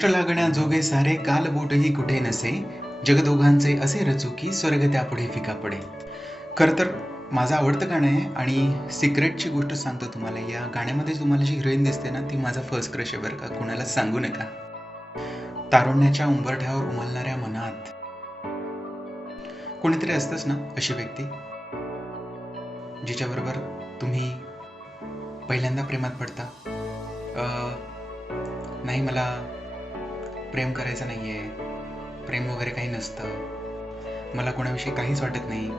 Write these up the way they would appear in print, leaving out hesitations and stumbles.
दृष्ट लागण्या जोगे सारे कालबोटही कुठे नसे, जगदोघांचे असे रचू की स्वर्ग त्यापुढे फिका पडे. खरं तर माझं आवडतं गाणं आहे आणि सिक्रेटची गोष्ट सांगतो तुम्हाला. या गाण्यामध्ये तुम्हाला जी हिरोईन दिसते ना, ती माझा फर्स्ट क्रश आहे बरं का, कुणाला सांगू नका. तारुण्याच्या उंबरठ्यावर उमलणाऱ्या मनात कोणीतरी असतंच ना अशी व्यक्ती, जिच्याबरोबर तुम्ही पहिल्यांदा प्रेमात पडता. नाही, मला प्रेम करायचं नाही आहे, प्रेम वगैरे काही नसतं, मला कोणाविषयी काहीच वाटत नाही,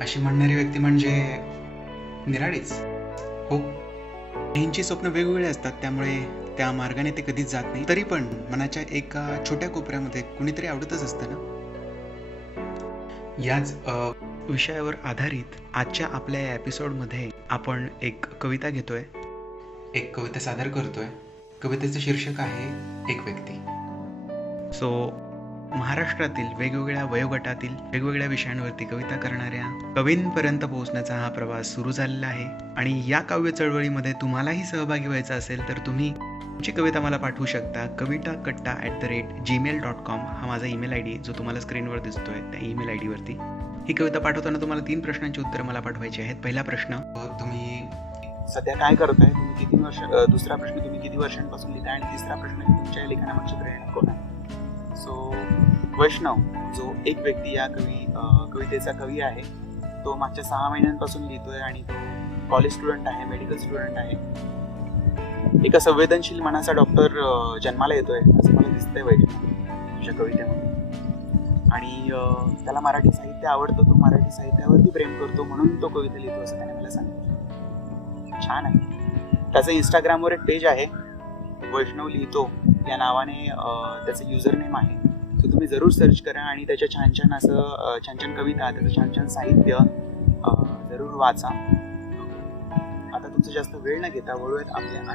अशी म्हणणारी व्यक्ती म्हणजे निराळीच. हो, काहींची स्वप्न वेगवेगळे असतात, त्यामुळे त्या मार्गाने ते कधीच जात नाही. तरी पण मनाच्या एका छोट्या कोपऱ्यामध्ये कुणीतरी आवडतच असतं ना. याच विषयावर आधारित आजच्या आपल्या या एपिसोडमध्ये आपण एक कविता घेतोय, एक कविता सादर करतोय. कवितेचं शीर्षक आहे एक व्यक्ती. महाराष्ट्रातील वेगवेगळ्या वयोगटातील वेगवेगळ्या विषयांवरती कविता करणाऱ्या कवींपर्यंत पोहोचण्याचा हा प्रवास सुरू झालेला आहे. आणि या काव्य चळवळीमध्ये तुम्हालाही सहभागी व्हायचं असेल तर तुम्ही तुमची कविता मला पाठवू शकता. kavitakatta@gmail.com हा माझा ईमेल आय डी, जो तुम्हाला स्क्रीनवर दिसतोय त्या ईमेल आय डीवरती. ही कविता पाठवताना तुम्हाला 3 प्रश्नांची उत्तरं मला पाठवायची आहेत. पहिला प्रश्न, तुम्ही सध्या काय करताय, तुम्ही किती वर्ष. दुसरा प्रश्न, तुम्ही किती वर्षांपासून लिहिताय. आणि तिसरा प्रश्न, की तुमच्या लिखाणामागची प्रेरणा कोण आहे. वैष्णव, जो एक व्यक्ती या कवितेचा कवी आहे, तो मागच्या 6 महिन्यांपासून लिहितोय आणि तो कॉलेज स्टुडंट आहे, मेडिकल स्टुडंट आहे. एका संवेदनशील मनाचा डॉक्टर जन्माला येतोय असं मला दिसतंय वैष्णव तुझ्या कवितेमध्ये. आणि त्याला मराठी साहित्य आवडतं, तो मराठी साहित्यावरती प्रेम करतो, म्हणून तो कविता लिहितो असं त्याने मला सांगितलं. छान आहे. त्याचं इंस्टाग्रामवर एक पेज आहे, वैष्णव लिहितो या नावाने त्याचं युजर नेम आहे. सो तुम्ही जरूर सर्च करा आणि त्याच्या छान छान कविता, त्याचं छान छान साहित्य जरूर वाचा. आता तुमचं जास्त वेळ न घेता वळूयात आपल्या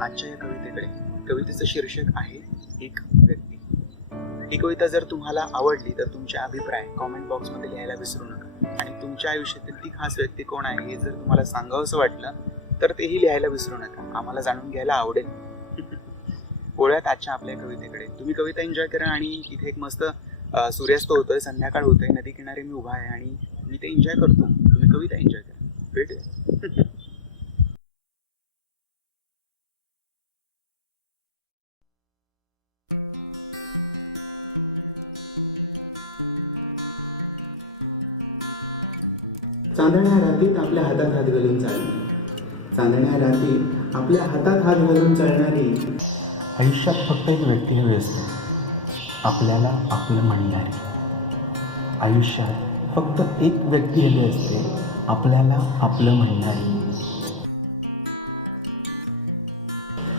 आजच्या या कवितेकडे. कवितेचं शीर्षक आहे एक व्यक्ती. ही कविता जर तुम्हाला आवडली तर तुमचे अभिप्राय कॉमेंट बॉक्समध्ये लिहायला विसरू नका. आणि तुमच्या आयुष्यातील ती खास व्यक्ती कोण आहे हे जर तुम्हाला सांगावंसं वाटलं तर तेही लिहायला विसरू नका. आम्हाला जाणून घ्यायला आवडेल. वळूयात आजच्या आपल्या कवितेकडे. तुम्ही कविता एन्जॉय करा. आणि इथे एक मस्त सूर्यास्त होतोय, संध्याकाळ होतोय, नदी किनारी मी उभा आहे आणि मी ते एन्जॉय करतो. तुम्ही कविता एन्जॉय करा. भेटूया. चांदण्या रातीत आपल्या हातात हात घालून चालणे, चांदण्या रातीत आपल्या हातात हात घालून चालणारी. आयुष्यात फक्त एक व्यक्ती हवी असते, आपल्याला आपलं म्हणणारी. आयुष्यात फक्त एक व्यक्ती हवी असते, आपल्याला आपलं म्हणणारी.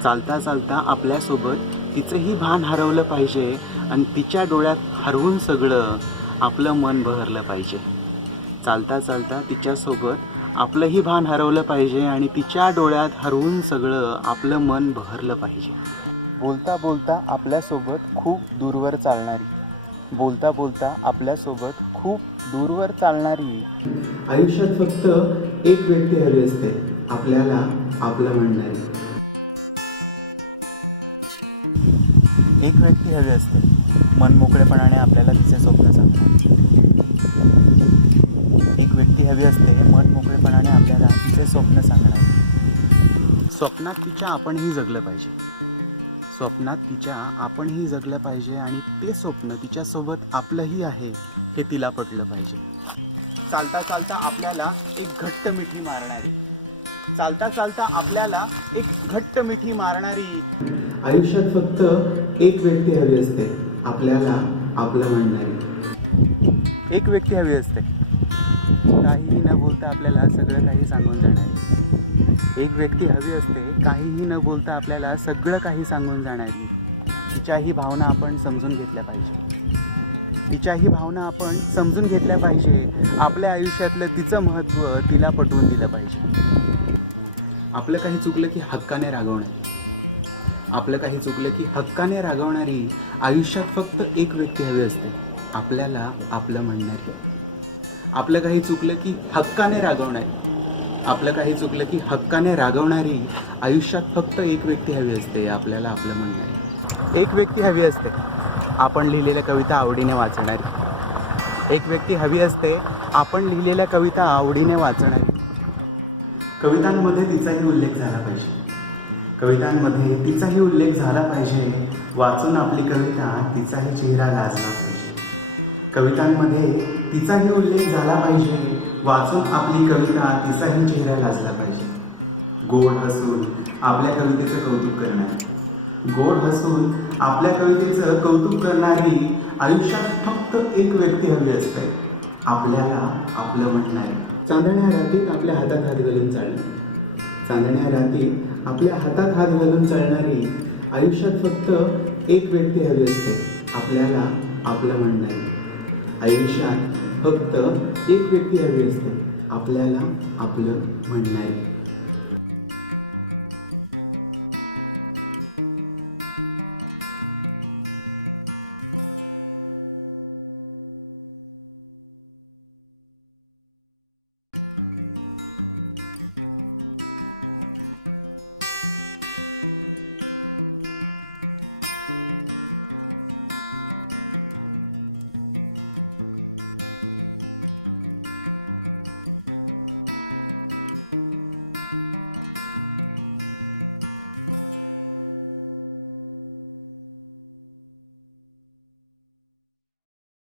चालता चालता आपल्यासोबत तिचंही भान हरवलं पाहिजे आणि तिच्या डोळ्यात हरवून सगळं आपलं मन बहरलं पाहिजे. चालता चालता तिच्यासोबत आपलंही भान हरवलं पाहिजे आणि तिच्या डोळ्यात हरवून सगळं आपलं मन बहरलं पाहिजे. बोलता बोलता आपल्यासोबत खूप दूरवर चालणारी, बोलता बोलता आपल्यासोबत खूप दूरवर चालणारी. आयुष्यात फक्त एक व्यक्ती हवी असते, आपल्याला आपलं म्हणणारी. एक व्यक्ती हवी असते, मन मोकळेपणाने आपल्याला तिचे स्वप्न सांगणारी. एक व्यक्ती हवी असते, मन मोकळेपणाने आपल्याला तिचे स्वप्न सांगणारी. स्वप्नात तिच्या आपणही जगलं पाहिजे, स्वप्नात तिच्या आपणही जगलं पाहिजे आणि ते स्वप्न तिच्यासोबत आपलंही आहे हे तिला पटलं पाहिजे. चालता चालता आपल्याला एक घट्ट मिठी मारणारी, चालता चालता आपल्याला एक घट्ट मिठी मारणारी. आयुष्यात फक्त एक व्यक्ती हवी असते, आपल्याला आपलं म्हणणारी. एक व्यक्ती हवी असते, काहीही न बोलता आपल्याला सगळं काही सांगून जाणारी. एक व्यक्ती हवी असते, काहीही न बोलता आपल्याला सगळं काही सांगून जाणारी. तिच्याही भावना आपण समजून घेतल्या पाहिजे, तिच्याही भावना आपण समजून घेतल्या पाहिजे. आपल्या आयुष्यातलं तिचं महत्त्व तिला पटवून दिलं पाहिजे. आपलं काही चुकलं की हक्काने रागवणारी, आपलं काही चुकलं की हक्काने रागवणारी. आयुष्यात फक्त एक व्यक्ती हवी असते, आपल्याला आपलं म्हणणारी. आपलं काही चुकलं की हक्काने रागवणारी, आपलं काही चुकलं की हक्काने रागवणारी आयुष्यात फक्त एक व्यक्ती हवी असते, आपल्याला आपलं म्हणणं आहे. एक व्यक्ती हवी असते आपण लिहिलेल्या कविता आवडीने वाचणारी. एक व्यक्ती हवी असते आपण लिहिलेल्या कविता आवडीने वाचणारी. कवितांमध्ये तिचाही उल्लेख झाला पाहिजे. कवितांमध्ये तिचाही उल्लेख झाला पाहिजे. वाचून आपली कविता तिचाही चेहरा लाजला पाहिजे. कवितांमध्ये तिचाही उल्लेख झाला पाहिजे. वाचून आपली कविता तिचाही चेहरा लाजला पाहिजे. गोड हसून आपल्या कवितेचं कौतुक करणारी. गोड हसून आपल्या कवितेचं कौतुक करणारी आयुष्यात फक्त एक व्यक्ती हवी असते, आपल्याला आपलं म्हणणारी. चांदण्या रातीत आपल्या हातात हात घालून चालणारी. चांदण्या रातीत आपल्या हातात हात घालून चालणारी आयुष्यात फक्त एक व्यक्ती हवी असते, आपल्याला आपलं म्हणणारी. आयुष्यात फक्त एक व्यक्ती हवी असते, आपल्याला आपलं म्हणणारी.